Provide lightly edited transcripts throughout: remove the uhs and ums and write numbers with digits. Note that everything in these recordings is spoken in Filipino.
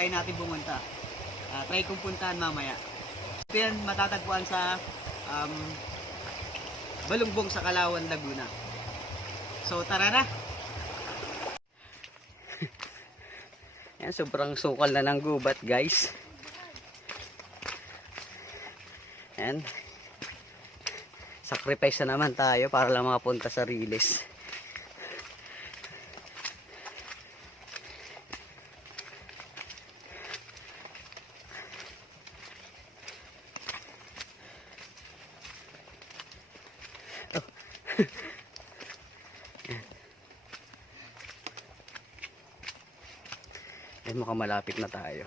try natin pumunta. Try kong puntahan mamaya. Ito yan matatagpuan sa Balumbong sa Kalawan, Laguna. So tara na! Yan, sobrang sukal na ng gubat guys. Yan. Sacrifice na naman tayo para lang makapunta sa Riles. Oh. Yan, mukhang malapit na tayo.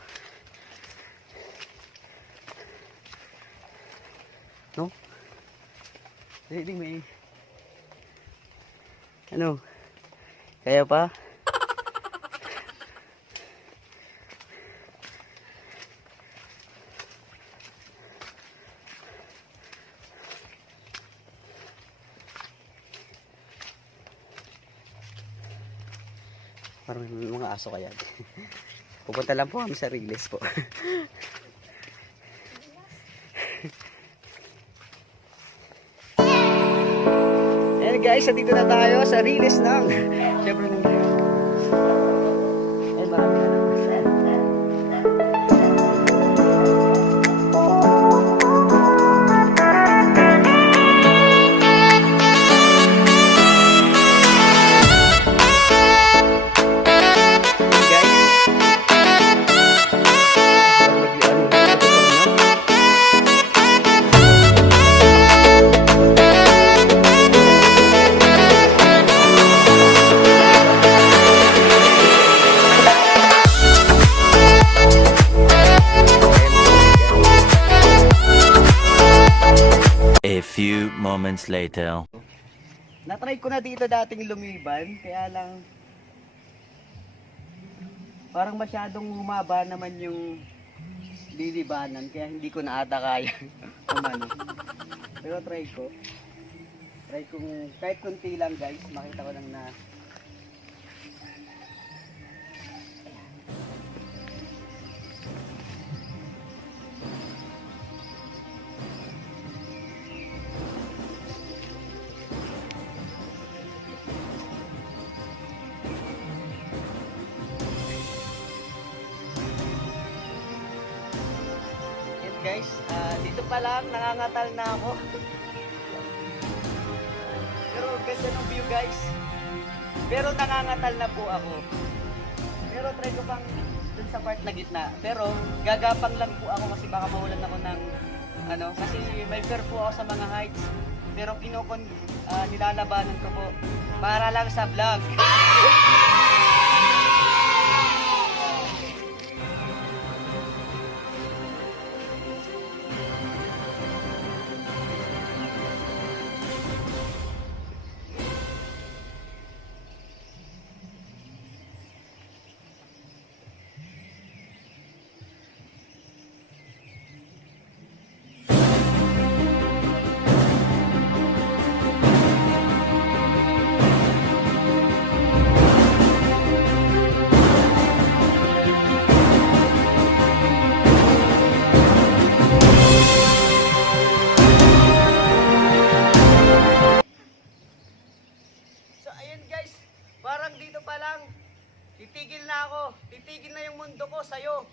No? Hindi may... Ano? Kaya pa? Parang may mga aso kaya. Pupunta lang po kami sa Riles po. Ayan guys, dito na tayo sa Riles ng syempre nung ayan, marami na naman. Few moments later. Natry ko na dito dating lumiban, kaya lang parang masyadong humaba naman yung lilibanan, kaya hindi ko na ata kaya umano. Pero try kong kahit kunti lang guys, makita ko lang na guys, dito pa lang nangangatal na ako. Pero ganda ng view guys. Pero nangangatal na po ako. Pero try ko pang dun sa part na gitna. Pero gagapang lang po ako kasi baka mawalan ako ng ano, kasi may fear po ako sa mga heights. Pero nilalabanan ko po para lang sa vlog. Titigil na ako. Titigil na yung mundo ko sa'yo.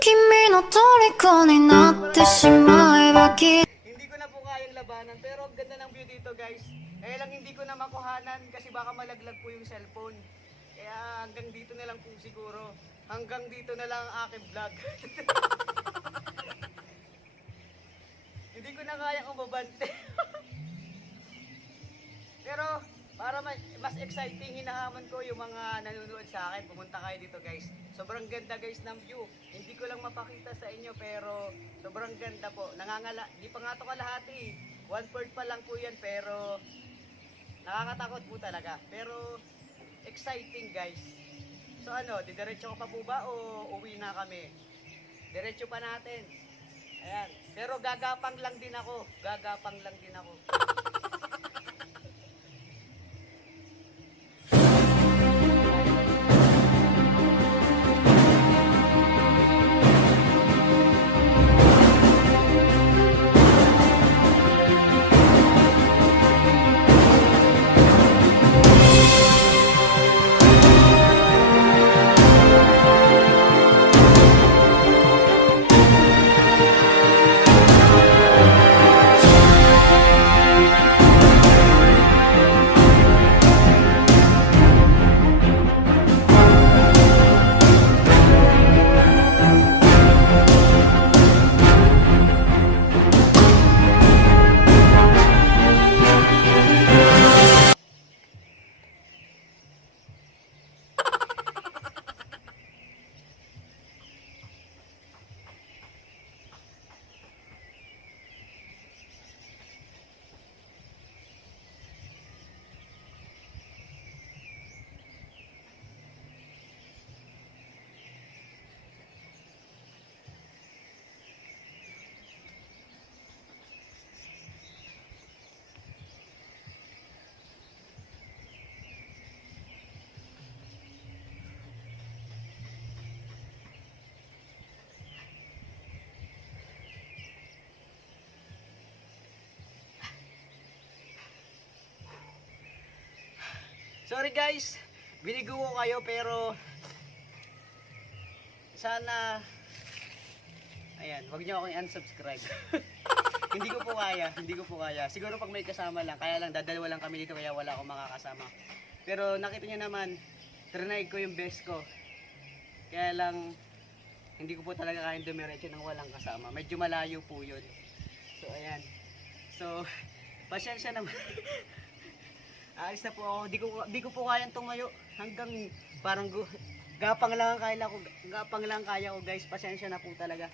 君の虜になってしまえばき Hindi ko na po kayang labanan, pero ang ganda ng view dito guys. Kaya lang hindi ko na makuhanan kasi baka malaglag po yung cellphone. Kaya hanggang dito na lang po siguro. Hanggang dito na lang ang aking vlog. Hindi ko na kayang umabante. Pero para mas exciting, hinahamon ko yung mga nanonood sa akin. Pumunta kayo dito guys. Sobrang ganda guys ng view. Hindi ko lang mapakita sa inyo pero sobrang ganda po. Di pa nga ito kalahati. 1/4 pa lang po yan pero nakakatakot po talaga. Pero exciting guys. So ano, didiretso ko pa po ba o uwi na kami? Diretso pa natin. Ayan. Pero gagapang lang din ako. Gagapang lang din ako. Sorry guys, binigo ko kayo pero sana ayan, wag niyo akong unsubscribe. Hindi ko po kaya. Siguro pag may kasama lang, kaya lang dadalawa lang kami dito kaya wala akong makakasama. Pero nakita niyo naman, trinay ko yung best ko. Kaya lang hindi ko po talaga kayang dumiretso ng walang kasama. Medyo malayo po 'yun. So ayan. So pasensya naman. Aalis na po ako. Di ko po kayang tumayo hanggang parang gapang lang ang kaya ko. Gapang lang kaya ko guys. Pasensya na po talaga.